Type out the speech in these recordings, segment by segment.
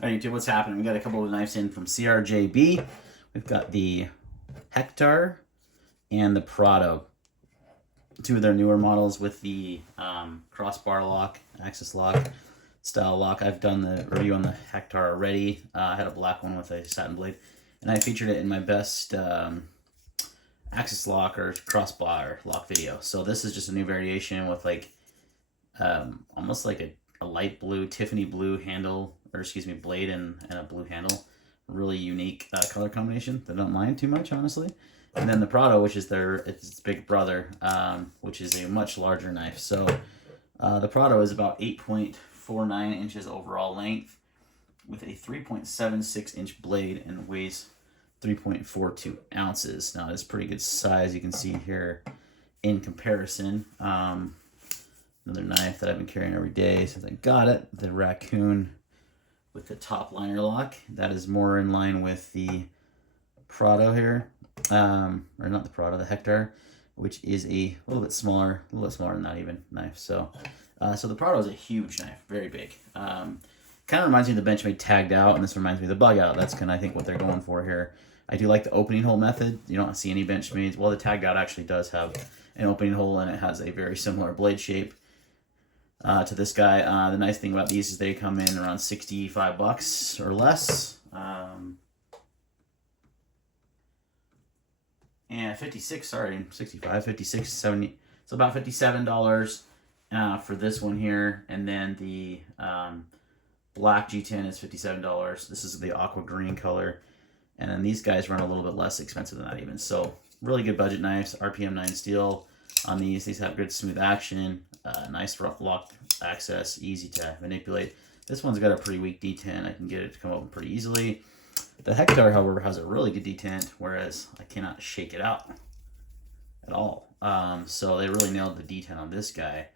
All right, YouTube, what's happening? We got a couple of knives in from CRJB. We've got the Hectre and the Prado. Two of their newer models with the crossbar lock, axis lock, style lock. I've done the review on the Hectre already. I had a black one with a satin blade, and I featured it in my best axis lock or crossbar lock video. So this is just a new variation with like almost like a light blue, Tiffany blue handle, or excuse me, blade and a blue handle. Really unique color combination that I don't mind too much, honestly. And then the Prado, which is its big brother, which is a much larger knife. So the Prado is about 8.49 inches overall length with a 3.76 inch blade and weighs 3.42 ounces. Now it's pretty good size, you can see here in comparison. Another knife that I've been carrying every day since I got it, the Raccoon with the top liner lock. That is more in line with the Prado here, or not the Prado, the Hectre, which is a little bit smaller than that even knife. So the Prado is a huge knife, very big. Kind of reminds me of the Benchmade tagged out, and this reminds me of the bug out. That's kind of, I think, what they're going for here. I do like the opening hole method. You don't see any Benchmades. Well, the tagged out actually does have an opening hole, and it has a very similar blade shape to this guy. The nice thing about these is they come in around 65 bucks or less. And 65, 56, 70. It's about $57 for this one here. And then the black G10 is $57. This is the aqua green color. And then these guys run a little bit less expensive than that even. So really good budget knives, RPM 9 steel on these. These have good smooth action, nice rough lock access, easy to manipulate. This one's got a pretty weak detent. I can get it to come open pretty easily. The Hectre, however, has a really good detent, whereas I cannot shake it out at all. So they really nailed the detent on this guy.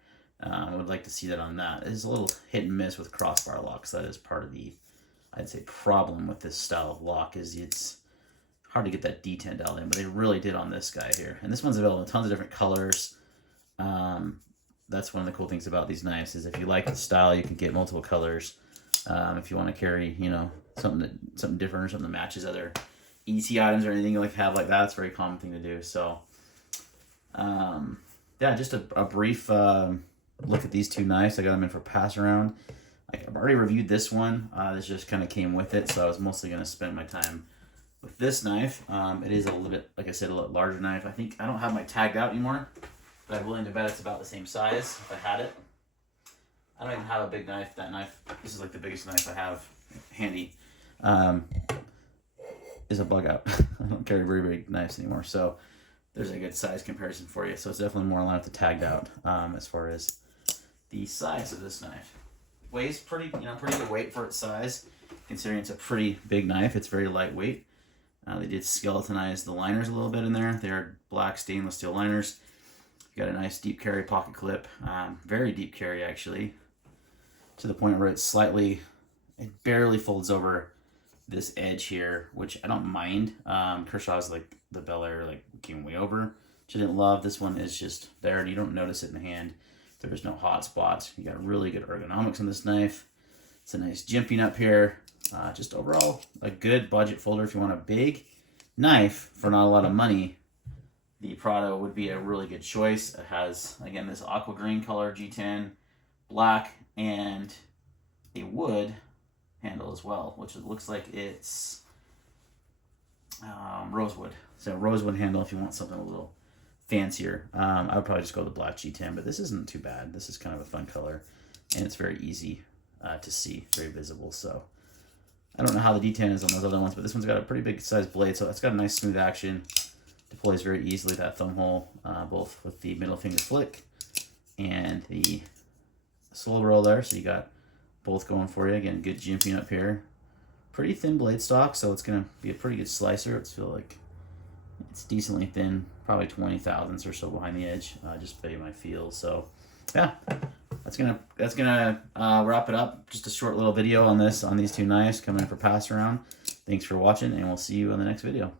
I would like to see that on that. It's a little hit and miss with crossbar locks. That is part of the, I'd say, problem with this style of lock, is it's hard to get that detent out in, but they really did on this guy here. And this one's available in tons of different colors. That's one of the cool things about these knives, is if you like the style, you can get multiple colors. If you want to carry, you know, something different or something that matches other ET items or anything you like have like that, it's a very common thing to do. So, yeah, just a brief look at these two knives. I got them in for pass around. I've already reviewed this one. This just kind of came with it, so I was mostly going to spend my time with this knife. It is a little bit, like I said, a little larger knife. I think I don't have my tagged out anymore, but I'm willing to bet it's about the same size if I had it. I don't even have a big knife. That knife, this is like the biggest knife I have handy, is a bug out. I don't carry very big knives anymore, so there's a good size comparison for you. So it's definitely more in line with the tagged out as far as the size of this knife. Weighs pretty good weight for its size, considering it's a pretty big knife. It's very lightweight. They did skeletonize the liners a little bit in there. They are black stainless steel liners. You got a nice deep carry pocket clip, very deep carry actually, to the point where it barely folds over this edge here, which I don't mind. Kershaw's like the Bel Air like came way over, which I didn't love. This one is just there, and you don't notice it in the hand. There's no hot spots. You got really good ergonomics on this knife. It's a nice jimping up here. Just overall, a good budget folder if you want a big knife for not a lot of money. The Prado would be a really good choice. It has, again, this aqua green color G10, black, and a wood handle as well, which it looks like it's rosewood. So rosewood handle if you want something a little fancier. I would probably just go with the black G10, but this isn't too bad. This is kind of a fun color, and it's very easy to see, very visible. So I don't know how the detent is on those other ones, but this one's got a pretty big size blade, so it's got a nice smooth action. Deploys very easily that thumb hole, both with the middle finger flick and the slow roll there. So you got both going for you. Again, good jimping up here. Pretty thin blade stock, so it's gonna be a pretty good slicer. It's feel like it's decently thin, probably 20 thousandths or so behind the edge, just by my feel. So yeah, that's gonna wrap it up. Just a short little video on these two knives coming in for pass around. Thanks for watching, and we'll see you in the next video.